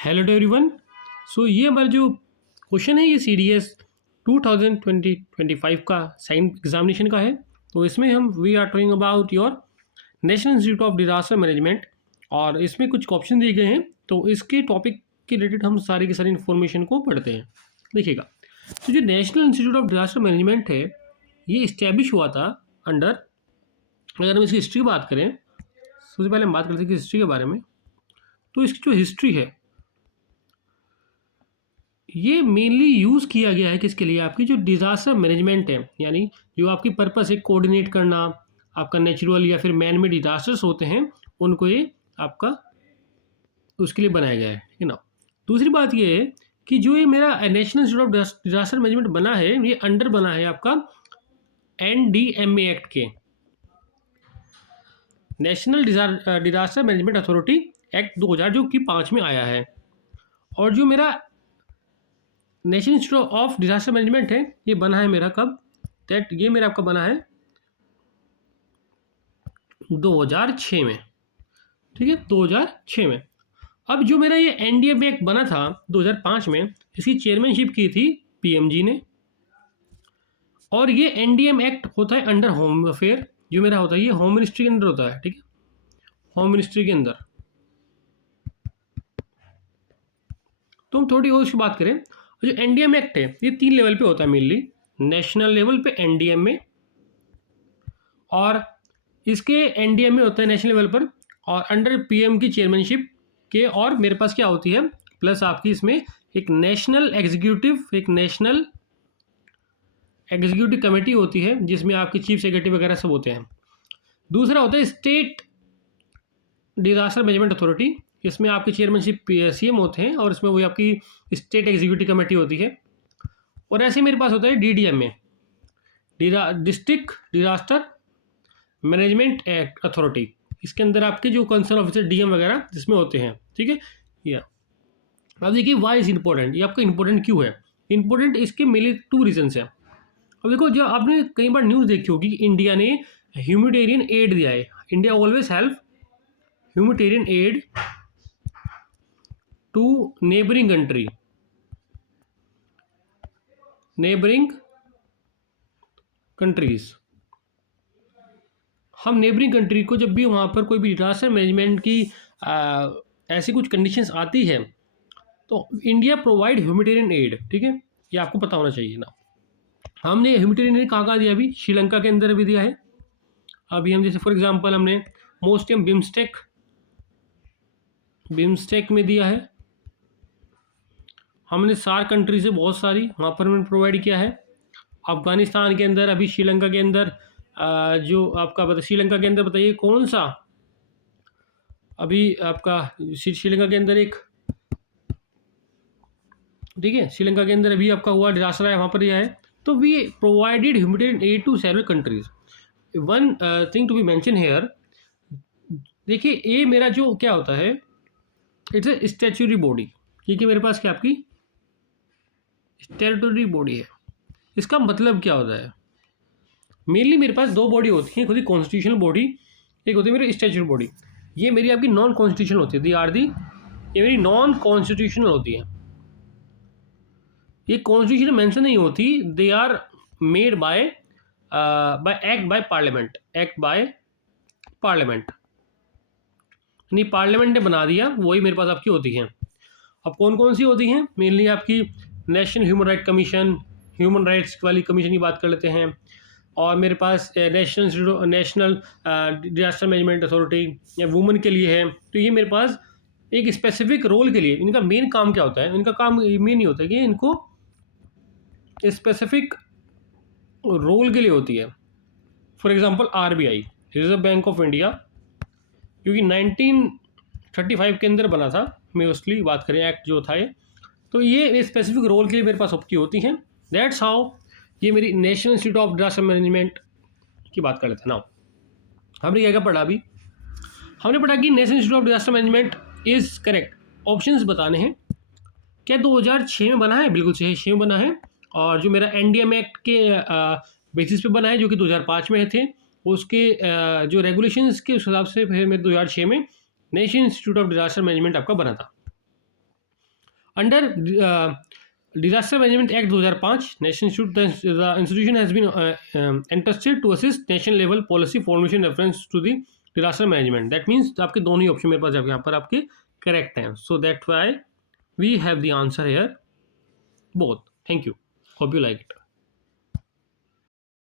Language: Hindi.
Hello to everyone. ये हमारा जो क्वेश्चन है ये CDS 2020-25 का साइंस एग्जामिनेशन का है। तो इसमें हम we are talking about your national institute of disaster management और इसमें कुछ ऑप्शन दिए गए हैं। तो इसके टॉपिक के रिलेटेड हम सारी की सारी इन्फॉर्मेशन को पढ़ते हैं। देखिएगा, तो जो national institute of disaster management है ये इस्टेब्लिश हुआ था अंडर, अगर हम इसकी हिस्ट्री की बात करें, सबसे पहले हम बात करते हैं कि हिस्ट्री के बारे में। तो इसकी जो हिस्ट्री है ये मेनली यूज़ किया गया है किसके लिए, आपकी जो डिज़ास्टर मैनेजमेंट है, यानी जो आपकी पर्पस है कोऑर्डिनेट करना, आपका नेचुरल या फिर मैन मेड डिज़ास्टर्स होते हैं उनको ये आपका उसके लिए बनाया गया है, ठीक है ना। दूसरी बात ये है कि जो ये मेरा national institute of disaster management बना है ये अंडर बना है आपका NDMA एक्ट के, national disaster management authority act 2000 जो कि 5 में आया है। और जो मेरा national institute of disaster management है ये बना है मेरा कब, दैट ये मेरा आपका बना है 2006 में, ठीक है, 2006 में। अब जो मेरा ये NDMA एक्ट बना था 2005 में, इसकी चेयरमैनशिप की थी PM जी ने। और ये NDMA एक्ट होता है अंडर होम अफेयर, जो मेरा होता है ये होम मिनिस्ट्री के अंदर होता है, ठीक है, होम मिनिस्ट्री के अंदर। तो हम थोड़ी और इसकी बात करें, जो NDMA एक्ट है ये 3 लेवल पे होता है मेनली, नेशनल लेवल पे NDMA, और इसके NDMA होता है नेशनल लेवल पर और अंडर PM की चेयरमैनशिप के। और मेरे पास क्या होती है प्लस आपकी इसमें एक नेशनल एग्जीक्यूटिव कमेटी होती है जिसमें आपकी चीफ सेक्रेटरी वगैरह सब होते हैं। दूसरा होता है स्टेट डिजास्टर मैनेजमेंट अथॉरिटी, इसमें आपकी चेयरमैनशिप CM होते हैं और इसमें वही आपकी स्टेट एग्जीक्यूटिव कमेटी होती है। और ऐसे मेरे पास होता है DDMA, district disaster management act authority, इसके अंदर आपके जो कंसर्न ऑफिसर DM वगैरह जिसमें होते हैं, ठीक है। या अब देखिए वाई इज इंपॉर्टेंट, ये आपका इंपॉर्टेंट क्यों है। इंपॉर्टेंट इसके मेनली 2 रीजन्स हैं। अब देखो, जो आपने कई बार न्यूज़ देखी होगी कि इंडिया ने ह्यूमैनिटेरियन एड दिया है, India always help humanitarian aid to neighbouring countries. हम नेबरिंग कंट्री को जब भी वहाँ पर कोई भी डिजास्टर मैनेजमेंट की ऐसी कुछ कंडीशंस आती है तो इंडिया प्रोवाइड ह्यूमैनिटेरियन एड, ठीक है, ये आपको पता होना चाहिए ना। हमने ह्यूमैनिटेरियन एड कहाँ दिया, अभी श्रीलंका के अंदर भी दिया है। अभी हम जैसे फॉर एग्जांपल हमने मोस्ट हम बिम्स्टेक में दिया है, हमने SAARC कंट्री से बहुत सारी वहाँ पर हमने प्रोवाइड किया है। अफगानिस्तान के अंदर, अभी श्रीलंका के अंदर जो आपका बता, श्रीलंका के अंदर बताइए कौन सा, अभी आपका श्रीलंका के अंदर एक, ठीक है, श्रीलंका के अंदर अभी आपका हुआ डिजास्टर है, वहाँ पर यह है। तो we provided humanitarian aid to several countries. One thing to be mention here, देखिए ये मेरा जो क्या होता है, इट्स ए स्टैट्यूटरी बॉडी, क्योंकि मेरे पास क्या आपकी स्टैट्यूटरी बॉडी है। इसका मतलब क्या होता है, मेनली मेरे पास 2 बॉडी होती हैं, एक होती है कॉन्स्टिट्यूशनल बॉडी, एक होती है मेरी स्टैट्यूटरी बॉडी। ये मेरी आपकी नॉन कॉन्स्टिट्यूशनल होती है, ये मेरी नॉन कॉन्स्टिट्यूशनल होती है। ये कॉन्स्टिट्यूशन मेंशन नहीं होती, they are made by act by parliament, यानी पार्लियामेंट ने बना दिया, वही मेरे पास आपकी होती हैं। अब कौन कौन सी होती हैं, मेनली आपकी national human right commission, human rights वाली कमीशन की बात कर लेते हैं। और मेरे पास नेशनल डिजास्टर मैनेजमेंट अथॉरिटी या वुमेन के लिए है। तो ये मेरे पास एक स्पेसिफिक रोल के लिए, इनका मेन काम क्या होता है, इनका काम मेन नहीं होता है कि इनको स्पेसिफिक रोल के लिए होती है। For example RBI, reserve bank of India, क्योंकि 1935 के अंदर बना था, मोस्टली बात करें एक्ट जो था ये, तो ये स्पेसिफिक रोल के लिए मेरे पास आपकी होती हैं। दैट्स हाउ ये मेरी national institute of disaster management की बात कर लेते हैं ना। हमने क्या क्या पढ़ा, अभी हमने पढ़ा कि national institute of disaster management is correct. Options बताने हैं, क्या 2006 में बना है, बिल्कुल सही 6 में बना है। और जो मेरा NDMA एक्ट के बेसिस पे बना है जो कि 2005 में थे, उसके जो रेगुलेशंस के उस हिसाब से फिर मेरे 2006 में national institute of disaster management आपका बना था। Under disaster management act 2005 institution has been interested to assist national level policy formation reference to the disaster management. That means आपके दोनों ही ऑप्शन मेरे पास यहाँ पर आपके करेक्ट हैं, so that why we have the answer here both. Thank you, hope you like it.